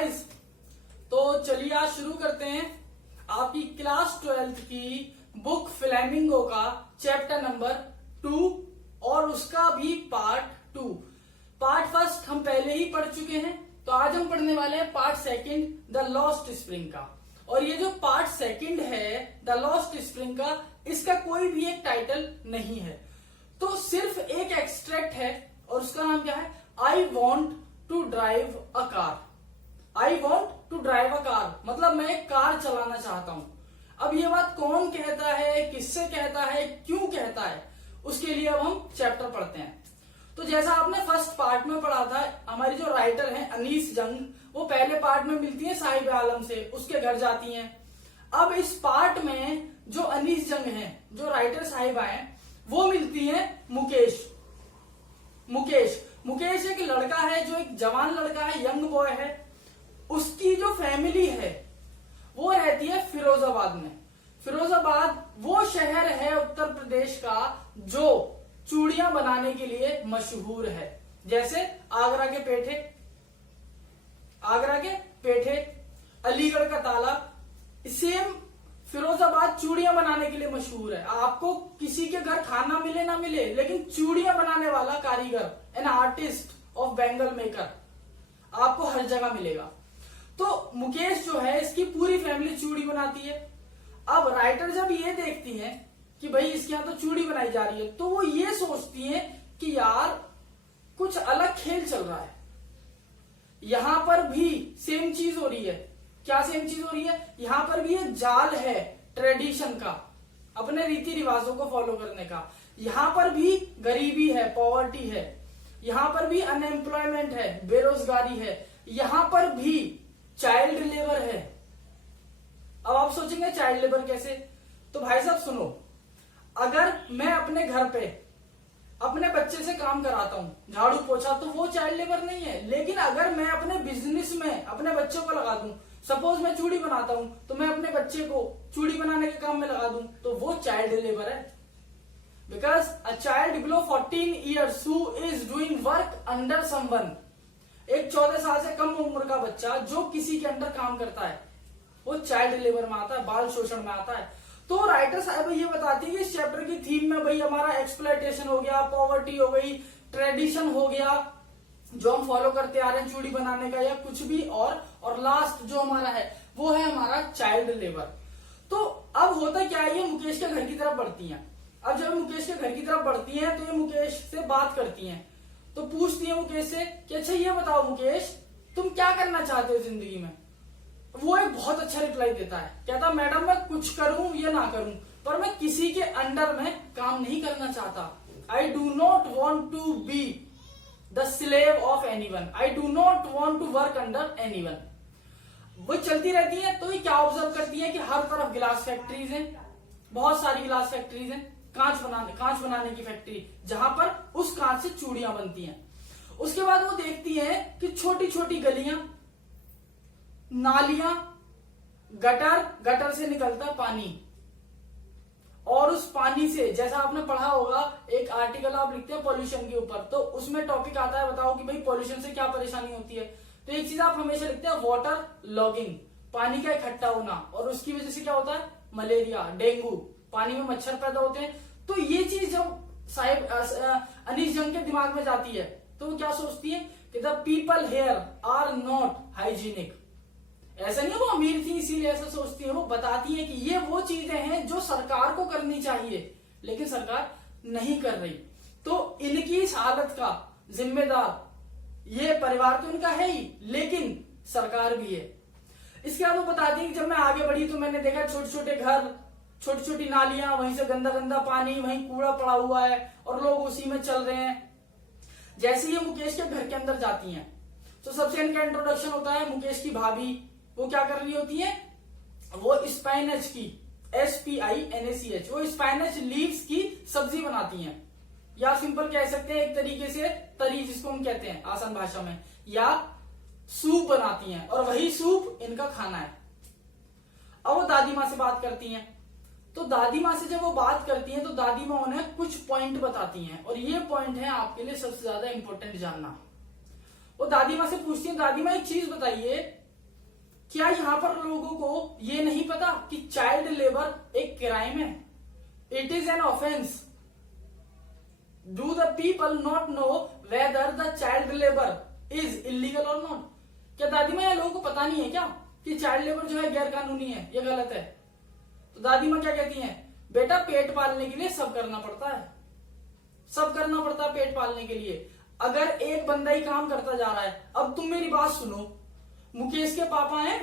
Guys, तो चलिए आज शुरू करते हैं आपकी क्लास 12th की बुक फ्लेमिंगो का चैप्टर नंबर 2 और उसका भी पार्ट 2। पार्ट फर्स्ट हम पहले ही पढ़ चुके हैं, तो आज हम पढ़ने वाले हैं part second the lost spring का। और ये जो पार्ट सेकंड है द लॉस्ट स्प्रिंग का, इसका कोई भी एक टाइटल नहीं है, तो सिर्फ एक एक्सट्रैक्ट है और उसका नाम क्या है, I want to drive a car. I want to drive a car मतलब मैं एक कार चलाना चाहता हूं। अब ये बात कौन कहता है, किससे कहता है, क्यों कहता है, उसके लिए अब हम चैप्टर पढ़ते हैं। तो जैसा आपने फर्स्ट पार्ट में पढ़ा था, हमारी जो राइटर है अनीस जंग, वो पहले पार्ट में मिलती है साहिब आलम से, उसके घर जाती हैं। अब इस पार्ट में जो अनीस जंग है, जो राइटर साहिबा है, वो मिलती है मुकेश। मुकेश एक लड़का है, जो एक जवान लड़का है, यंग बॉय है। उसकी जो फैमिली है वो रहती है फिरोजाबाद में। फिरोजाबाद वो शहर है उत्तर प्रदेश का जो चूड़ियां बनाने के लिए मशहूर है। जैसे आगरा के पेठे, अलीगढ़ का ताला, सेम फिरोजाबाद चूड़ियां बनाने के लिए मशहूर है। आपको किसी के घर खाना मिले ना मिले, लेकिन चूड़ियां बनाने वाला कारीगर, an artist of bangle maker, आपको हर जगह मिलेगा। तो मुकेश जो है, इसकी पूरी फैमिली चूड़ी बनाती है। अब राइटर जब ये देखती है कि भाई इसके यहाँ तो चूड़ी बनाई जा रही है, तो वो ये सोचती है कि यार कुछ अलग खेल चल रहा है। यहां पर भी सेम चीज हो रही है। क्या सेम चीज हो रही है? यहां पर भी ये जाल है ट्रेडिशन का, अपने रीति रिवाजों को फॉलो करने का। यहां पर भी गरीबी है, पॉवर्टी है। यहां पर भी अनएम्प्लॉयमेंट है, बेरोजगारी है। यहां पर भी चाइल्ड लेबर है। अब आप सोचेंगे चाइल्ड लेबर कैसे? तो भाई साहब सुनो, अगर मैं अपने घर पे अपने बच्चे से काम कराता हूं, झाड़ू पोछा, तो वो चाइल्ड लेबर नहीं है। लेकिन अगर मैं अपने बिजनेस में अपने बच्चों को लगा दूं, सपोज मैं चूड़ी बनाता हूं, तो मैं अपने बच्चे को चूड़ी बनाने के काम में लगा दूं, तो वो चाइल्ड लेबर है। Because a child below 14 years who is doing work under someone, एक 14 साल से कम उम्र का बच्चा जो किसी के अंडर काम करता है, वो चाइल्ड लेबर में आता है, बाल शोषण में आता है। तो राइटर साहब ये बताती है कि इस चैप्टर की थीम में भाई हमारा एक्सप्लॉयटेशन हो गया, पॉवर्टी हो गई, ट्रेडिशन हो गया जो हम फॉलो करते आ रहे हैं चूड़ी बनाने का, या कुछ भी और लास्ट जो हमारा है वो है हमारा चाइल्ड लेबर। तो अब होता क्या है, ये मुकेश के घर की तरफ बढ़ती हैं। अब जब मुकेश के घर की तरफ बढ़ती हैं तो ये मुकेश से बात करती हैं, तो पूछती है मुकेश से कि अच्छा ये बताओ मुकेश, तुम क्या करना चाहते हो जिंदगी में? वो एक बहुत अच्छा रिप्लाई देता है, कहता मैडम मैं कुछ करूं या ना करूं, पर मैं किसी के अंडर में काम नहीं करना चाहता। I do not want to be the slave of anyone, I do not want to work under anyone. वो चलती रहती है, तो ये क्या ऑब्जर्व करती है कि हर तरफ गिलास फैक्ट्रीज हैं, बहुत सारी गिलास फैक्ट्रीज हैं, कांच बनाने की फैक्ट्री, जहां पर उस कांच से चूड़ियां बनती हैं। उसके बाद वो देखती है कि छोटी छोटी गलियां, नालियां, गटर से निकलता पानी, और उस पानी से, जैसा आपने पढ़ा होगा एक आर्टिकल आप लिखते हैं पॉल्यूशन के ऊपर, तो उसमें टॉपिक आता है बताओ कि भाई पॉल्यूशन से क्या परेशानी होती है। तो एक चीज आप हमेशा लिखते हैं वाटर लॉगिंग, पानी का इकट्ठा होना, और उसकी वजह से क्या होता है, मलेरिया, डेंगू, पानी में मच्छर पैदा होते हैं। तो ये चीज जब साहिब अनीस जंग के दिमाग में जाती है, तो वो क्या सोचती है कि the people here are not hygienic. ऐसा नहीं है वो अमीर थी इसीलिए ऐसा सोचती है, वो बताती है कि ये वो चीजें हैं जो सरकार को करनी चाहिए, लेकिन सरकार नहीं कर रही। तो इनकी इस हालत का जिम्मेदार ये परिवार तो इनका है ही, लेकिन सरकार भी है। इसके बाद वो बताती है कि जब मैं आगे बढ़ी तो मैंने देखा छोटे छोटे घर, छोटी छोटी नालियां, वहीं से गंदा गंदा पानी, वहीं कूड़ा पड़ा हुआ है, और लोग उसी में चल रहे हैं। जैसे ये मुकेश के घर के अंदर जाती हैं, तो सबसे इनका इंट्रोडक्शन होता है मुकेश की भाभी, वो क्या कर रही होती है, वो स्पाइनच की, SPINACH, वो स्पाइनच लीव्स की सब्जी बनाती हैं, या सिंपल कह सकते हैं एक तरीके से तरी जिसको हम कहते हैं आसान भाषा में, या सूप बनाती हैं, और वही सूप इनका खाना है। अब वो दादी माँ से बात करती हैं, तो दादी माँ से जब वो बात करती हैं तो दादी माँ उन्हें कुछ पॉइंट बताती हैं, और ये पॉइंट है आपके लिए सबसे ज्यादा इंपॉर्टेंट जानना। वो दादी माँ से पूछती हैं, दादी माँ एक चीज बताइए क्या यहाँ पर लोगों को ये नहीं पता कि चाइल्ड लेबर एक क्राइम है? It is an offence. Do the people not know whether the child labour is illegal और नॉट? क्या दादी माँ, लोगों को पता नहीं है क्या कि चाइल्ड लेबर जो है गैर कानूनी है, ये गलत है? तो दादी माँ क्या कहती हैं, बेटा पेट पालने के लिए सब करना पड़ता है, सब करना पड़ता है पेट पालने के लिए। अगर एक बंदा ही काम करता जा रहा है, अब तुम मेरी बात सुनो, मुकेश के पापा हैं,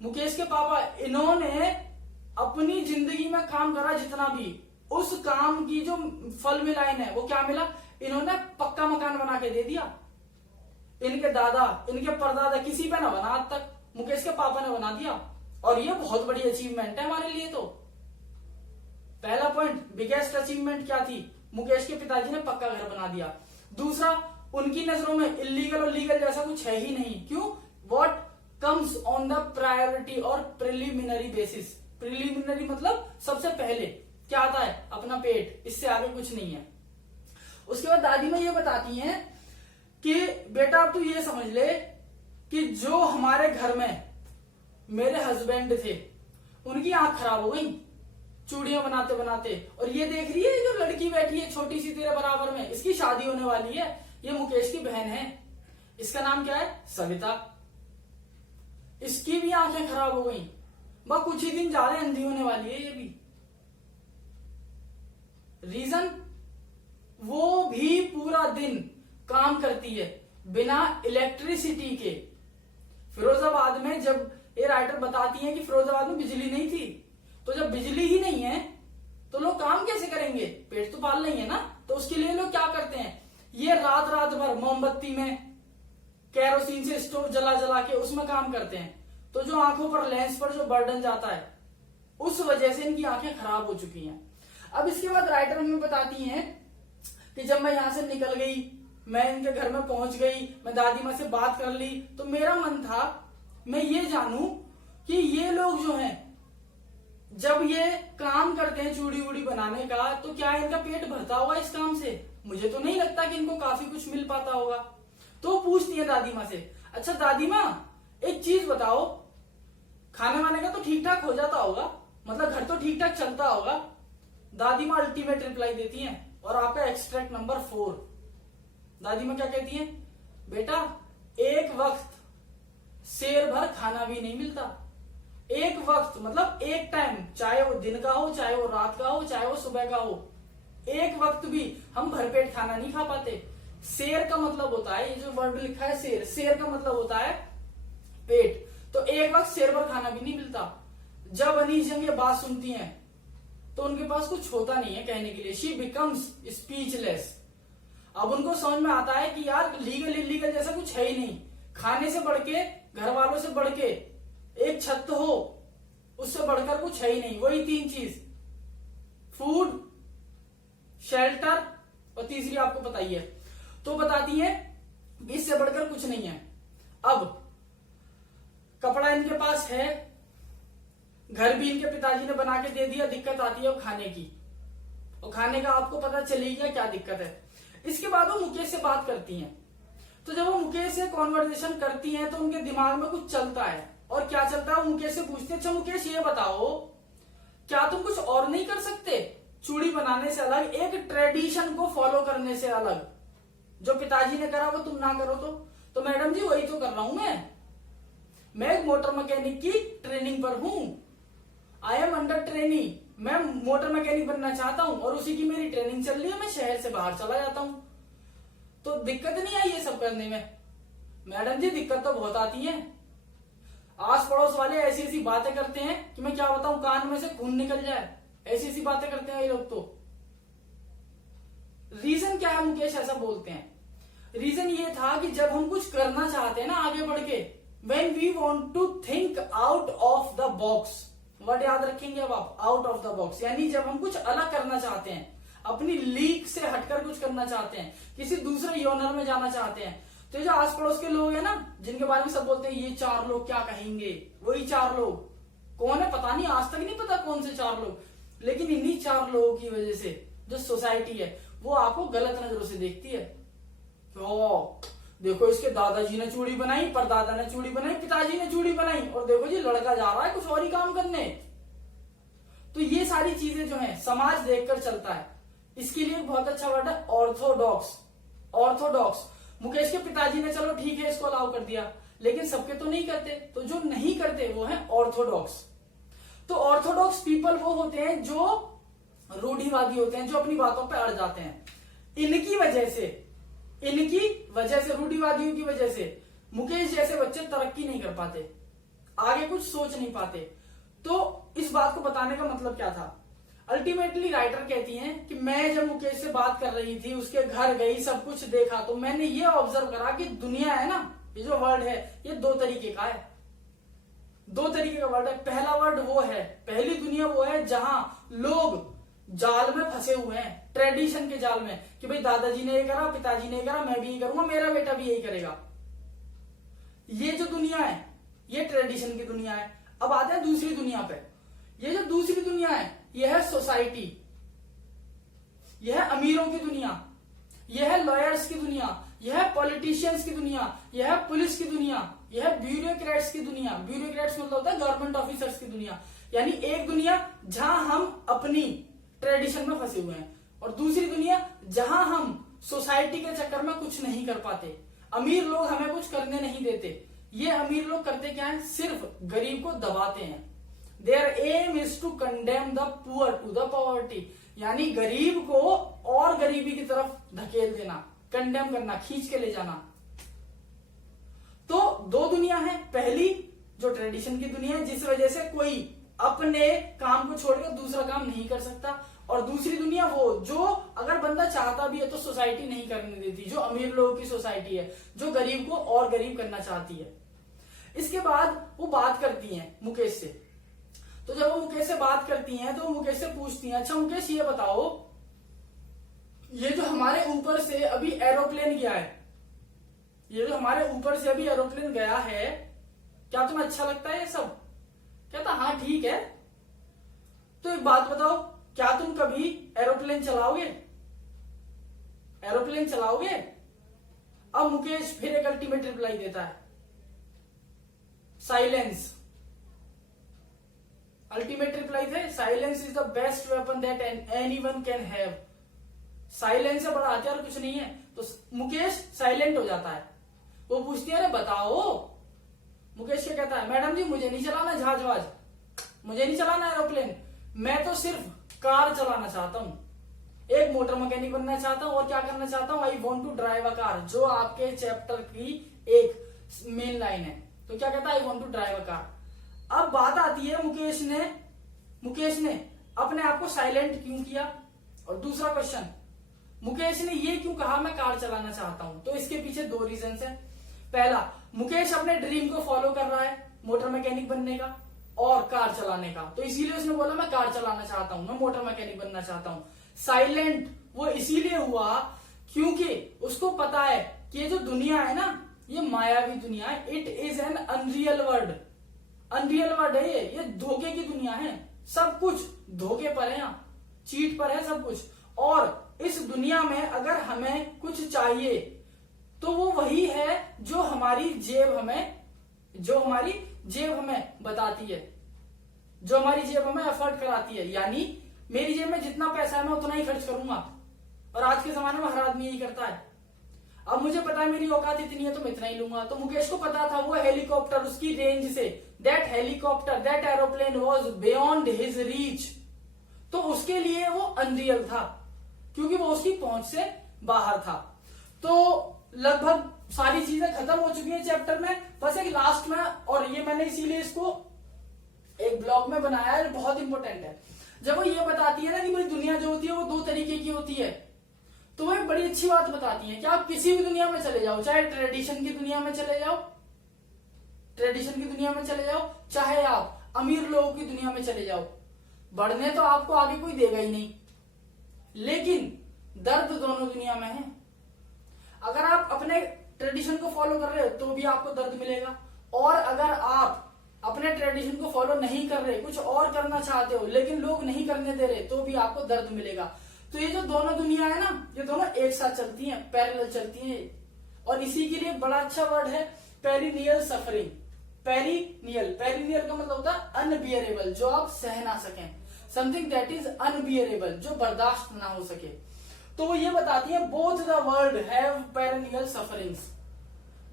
मुकेश के पापा, इन्होंने अपनी जिंदगी में काम करा जितना भी, उस काम की जो फल मिला इन्हें, वो क्या मिला? इन्होंने पक्का मकान बना के दे दिया। इनके दादा, इनके परदादा, किसी पे ना बना आज तक, मुकेश के पापा ने बना दिया। और ये बहुत बड़ी अचीवमेंट है हमारे लिए। तो पहला पॉइंट, बिगेस्ट अचीवमेंट क्या थी? मुकेश के पिताजी ने पक्का घर बना दिया। दूसरा, उनकी नजरों में इलीगल और लीगल जैसा कुछ है ही नहीं। क्यों? What comes on the priority और प्रिलिमिनरी बेसिस। प्रिलिमिनरी मतलब सबसे पहले क्या आता है? अपना पेट, इससे आगे कुछ नहीं है। उसके बाद दादी माँ ये बताती हैं कि बेटा अब तू ये समझ ले कि जो हमारे घर में मेरे हस्बैंड थे, उनकी आंख खराब हो गई चूड़ियां बनाते बनाते, और ये देख रही है जो लड़की बैठी है छोटी सी तेरे बराबर में, इसकी शादी होने वाली है, ये मुकेश की बहन है, इसका नाम क्या है? सविता। इसकी भी आंखें खराब हो गई, वह कुछ ही दिन ज्यादा अंधी होने वाली है ये भी। रीजन, वो भी पूरा दिन काम करती है बिना इलेक्ट्रिसिटी के। फिरोजाबाद में, जब ये राइटर बताती है कि फिरोजाबाद में बिजली नहीं थी, तो जब बिजली ही नहीं है तो लोग काम कैसे करेंगे? पेट तो पालना ही है ना। तो उसके लिए लोग क्या करते हैं, ये रात रात भर मोमबत्ती में, केरोसिन से स्टोव जला जला के उसमें काम करते हैं। तो जो आंखों पर, लेंस पर जो बर्डन जाता है, उस वजह से इनकी आंखें खराब हो चुकी हैं। अब इसके बाद राइटर हमें बताती हैं कि जब मैं यहां से निकल गई, मैं इनके घर में पहुंच गई, मैं दादी माँ से बात कर ली, तो मेरा मन था मैं ये जानूं कि ये लोग जो हैं, जब ये काम करते हैं चूड़ी वूड़ी बनाने का, तो क्या इनका पेट भरता होगा इस काम से? मुझे तो नहीं लगता कि इनको काफी कुछ मिल पाता होगा। तो पूछती है दादी माँ से, अच्छा दादी माँ एक चीज बताओ, खाने वाने का तो ठीक ठाक हो जाता होगा, मतलब घर तो ठीक ठाक चलता होगा? दादी माँ अल्टीमेट रिप्लाई देती हैं, और आपका एक्सट्रैक्ट नंबर 4। दादी माँ क्या कहती हैं, बेटा एक वक्त शेर भर खाना भी नहीं मिलता। एक वक्त मतलब एक टाइम, चाहे वो दिन का हो, चाहे वो रात का हो, चाहे वो सुबह का हो, एक वक्त भी हम भरपेट खाना नहीं खा पाते। शेर का मतलब होता है, ये जो वर्ड लिखा है शेर, शेर का मतलब होता है पेट। तो एक वक्त शेर भर खाना भी नहीं मिलता। जब अनीस जंग ये बात सुनती हैं तो उनके पास कुछ होता नहीं है कहने के लिए। She becomes speechless. अब उनको समझ में आता है कि यार लीगल इलीगल जैसा कुछ है ही नहीं। खाने से बढ़ के, घर वालों से बढ़ के, एक छत हो, उससे बढ़कर कुछ है ही नहीं। वही 3 चीज, फूड, शेल्टर, और तीसरी आपको पता ही है। तो बताती है इससे बढ़कर कुछ नहीं है। अब कपड़ा इनके पास है, घर भी इनके पिताजी ने बना के दे दिया, दिक्कत आती है वो खाने की। और खाने का आपको पता चली गया क्या दिक्कत है। इसके बाद वो मुकेश से बात करती हैं। तो जब वो मुकेश से कॉन्वर्सेशन करती हैं तो उनके दिमाग में कुछ चलता है। और क्या चलता है, वो मुकेश से पूछते हैं, अच्छा मुकेश ये बताओ, क्या तुम कुछ और नहीं कर सकते चूड़ी बनाने से अलग, एक ट्रेडिशन को फॉलो करने से अलग? जो पिताजी ने करा वो तुम ना करो तो मैडम जी वही तो कर रहा हूं मैं एक मोटर मैकेनिक की ट्रेनिंग पर हूं। I am under training. मैं मोटर मैकेनिक बनना चाहता हूं और उसी की मेरी ट्रेनिंग चल रही है। मैं शहर से बाहर चला जाता हूं, तो दिक्कत नहीं आई ये सब करने में? मैडम जी दिक्कत तो बहुत आती है। आस पड़ोस वाले ऐसी ऐसी बातें करते हैं कि मैं क्या बताऊं, कान में से खून निकल जाए, ऐसी ऐसी बातें करते हैं ये लोग। तो रीजन क्या है मुकेश ऐसा बोलते हैं? रीजन ये था कि जब हम कुछ करना चाहते हैं ना आगे बढ़ के, when we want to think out of the box, word याद रखेंगे अब आप, आउट ऑफ द बॉक्स, यानी जब हम कुछ अलग करना चाहते हैं, अपनी लीक से हटकर कुछ करना चाहते हैं, किसी दूसरे योनर में जाना चाहते हैं, तो जो आस पड़ोस के लोग हैं ना, जिनके बारे में सब बोलते हैं ये 4 लोग क्या कहेंगे, वही 4 लोग कौन है पता नहीं, आज तक नहीं पता कौन से 4 लोग, लेकिन इन्हीं 4 लोगों की वजह से जो सोसाइटी है वो आपको गलत नजरों से देखती है। देखो इसके दादाजी ने चूड़ी बनाई, परदादा ने चूड़ी बनाई, पिताजी ने चूड़ी बनाई, और देखो जी लड़का जा रहा है कुछ और ही काम करने। तो ये सारी चीजें जो है समाज देखकर चलता है। इसके लिए बहुत अच्छा वर्ड है ऑर्थोडॉक्स। ऑर्थोडॉक्स। मुकेश के पिताजी ने चलो ठीक है इसको अलाउ कर दिया, लेकिन सबके तो नहीं करते, तो जो नहीं करते वो है ऑर्थोडॉक्स। तो ऑर्थोडॉक्स पीपल वो होते हैं जो रूढ़िवादी होते हैं, जो अपनी बातों पे अड़ जाते हैं। इनकी वजह से रूढ़िवादियों की वजह से मुकेश जैसे बच्चे तरक्की नहीं कर पाते, आगे कुछ सोच नहीं पाते। तो इस बात को बताने का मतलब क्या था? अल्टीमेटली राइटर कहती हैं कि मैं जब मुकेश से बात कर रही थी, उसके घर गई, सब कुछ देखा, तो मैंने ये ऑब्जर्व करा कि दुनिया है ना, ये जो वर्ड है ये दो तरीके का है। दो तरीके का वर्ड है। पहला वर्ड वो है, पहली दुनिया वो है जहां लोग जाल में फंसे हुए हैं, ट्रेडिशन के जाल में, कि भाई दादाजी ने ये करा, पिताजी ने ये करा, मैं भी यही करूंगा, मेरा बेटा भी यही करेगा। ये जो दुनिया है ये ट्रेडिशन की दुनिया है। अब आते हैं दूसरी दुनिया पे। ये जो दूसरी दुनिया है यह है सोसाइटी, यह है अमीरों की दुनिया, यह है लॉयर्स की दुनिया, यह है पॉलिटिशियंस की दुनिया, यह है पुलिस की दुनिया, यह है ब्यूरोक्रेट्स की दुनिया। ब्यूरोक्रेट्स मतलब होता है गवर्नमेंट ऑफिसर्स की दुनिया। यानी एक दुनिया जहां हम अपनी ट्रेडिशन में फंसे हुए हैं, और दूसरी दुनिया जहां हम सोसाइटी के चक्कर में कुछ नहीं कर पाते। अमीर लोग हमें कुछ करने नहीं देते। ये अमीर लोग करते क्या है? सिर्फ गरीब को दबाते हैं। Their aim is to condemn the poor to the poverty, यानी गरीब को और गरीबी की तरफ धकेल देना, कंडेम करना, खींच के ले जाना। तो दो दुनिया है। पहली जो ट्रेडिशन की दुनिया है, जिस वजह से कोई अपने काम को छोड़कर दूसरा काम नहीं कर सकता, और दूसरी दुनिया वो जो अगर बंदा चाहता भी है तो सोसाइटी नहीं करने देती, जो अमीर लोगों की सोसाइटी है, जो गरीब को और गरीब करना चाहती है। इसके बाद वो बात करती हैं मुकेश से। तो जब वो मुकेश से बात करती हैं तो वो मुकेश से पूछती हैं, अच्छा मुकेश ये बताओ, ये जो हमारे ऊपर से अभी एरोप्लेन गया है, ये जो हमारे ऊपर से अभी एरोप्लेन गया है, क्या तुम्हें अच्छा लगता है ये सब? कहता हाँ ठीक है। तो एक बात बताओ, क्या तुम कभी एरोप्लेन चलाओगे? एरोप्लेन चलाओगे? अब मुकेश फिर एक अल्टीमेट रिप्लाई देता है, साइलेंस। अल्टीमेट रिप्लाई थे, silence is the best weapon that anyone can have. Silence से बड़ा हथियार कुछ नहीं है। तो मुकेश साइलेंट हो जाता है। वो पूछती है अरे बताओ। मुकेश क्या कहता है, मैडम जी मुझे नहीं चलाना जहाज वहाज, मुझे नहीं चलाना एरोप्लेन, मैं तो सिर्फ कार चलाना चाहता हूं, एक मोटर मैकेनिक बनना चाहता हूं, और क्या करना चाहता हूं, I want to drive a car, जो आपके चैप्टर की एक मेन लाइन है। तो क्या कहता है, I want to drive a car. अब बात आती है मुकेश ने अपने आप को साइलेंट क्यों किया, और दूसरा क्वेश्चन, मुकेश ने ये क्यों कहा मैं कार चलाना चाहता हूं। तो इसके पीछे दो रीजन है। पहला, मुकेश अपने ड्रीम को फॉलो कर रहा है मोटर मैकेनिक बनने का और कार चलाने का, तो इसीलिए उसने बोला मैं कार चलाना चाहता हूं, मैं मोटर मैकेनिक बनना चाहता हूं। साइलेंट वो इसीलिए हुआ क्योंकि उसको पता है कि ये जो दुनिया है ना, ये मायावी दुनिया है, it is an unreal world. Unreal world है ये धोखे की दुनिया है, सब कुछ धोखे पर है, चीट पर है सब कुछ। और इस दुनिया में अगर हमें कुछ चाहिए तो वो वही है जो हमारी जेब हमें बताती है, जो हमारी जेब हमें एफर्ट कराती है। यानी मेरी जेब में जितना पैसा है मैं उतना ही खर्च करूंगा, और आज के जमाने में हर आदमी यही करता है। अब मुझे पता है मेरी औकात इतनी है तो मैं इतना ही लूंगा। तो मुकेश को पता था वो हेलीकॉप्टर उसकी रेंज से, that aeroplane was beyond his reach, तो उसके लिए वो अनरियल था क्योंकि वो उसकी पहुंच से बाहर था। तो लगभग सारी चीजें खत्म हो चुकी हैं चैप्टर में, बस एक लास्ट में, और ये मैंने इसीलिए इसको एक ब्लॉग में बनाया है, बहुत इंपॉर्टेंट है। जब वो ये बताती है ना कि भाई दुनिया जो होती है वो दो तरीके की होती है, तो वो एक बड़ी अच्छी बात बताती है कि आप किसी भी दुनिया में चले जाओ, चाहे ट्रेडिशन की दुनिया में चले जाओ, चाहे आप अमीर लोगों की दुनिया में चले जाओ, बढ़ने तो आपको आगे कोई देगा ही नहीं, लेकिन दर्द दोनों दुनिया में है। अगर आप अपने ट्रेडिशन को फॉलो कर रहे हो तो भी आपको दर्द मिलेगा, और अगर आप अपने ट्रेडिशन को फॉलो नहीं कर रहे, कुछ और करना चाहते हो लेकिन लोग नहीं करने दे रहे, तो भी आपको दर्द मिलेगा। तो ये जो दोनों दुनिया है ना, ये दोनों एक साथ चलती हैं, पैरेलल चलती हैं, और इसी के लिए एक बड़ा अच्छा वर्ड है पेरिनियल सफरिंग। पेरिनियल का मतलब होता है अनबियरेबल, जो आप सह ना सकें, समथिंग दैट इज अनबियरेबल, जो बर्दाश्त ना हो सके। तो वो ये बताती है both the world have perennial sufferings,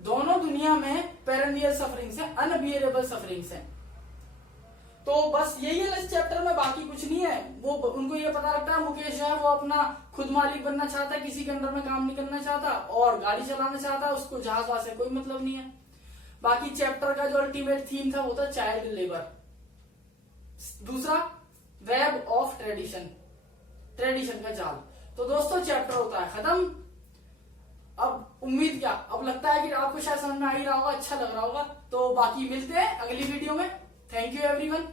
दोनों दुनिया में पेरिनियल सफरिंग्स है, अनबियरेबल सफरिंग्स है। तो बस यही है इस चैप्टर में, बाकी कुछ नहीं है। वो उनको ये पता लगता है मुकेश है वो अपना खुद मालिक बनना चाहता है, किसी के अंडर में काम नहीं करना चाहता और गाड़ी चलाना चाहता है, उसको जहाज वहाज से कोई मतलब नहीं है। बाकी चैप्टर का जो अल्टीमेट थीम था वो था चाइल्ड लेबर। दूसरा वेब ऑफ ट्रेडिशन, ट्रेडिशन का जाल। तो दोस्तों चैप्टर होता है खत्म। अब उम्मीद क्या, अब लगता है कि आपको शायद समझ में आ ही रहा होगा, अच्छा लग रहा होगा। तो बाकी मिलते हैं अगली वीडियो में। Thank you everyone.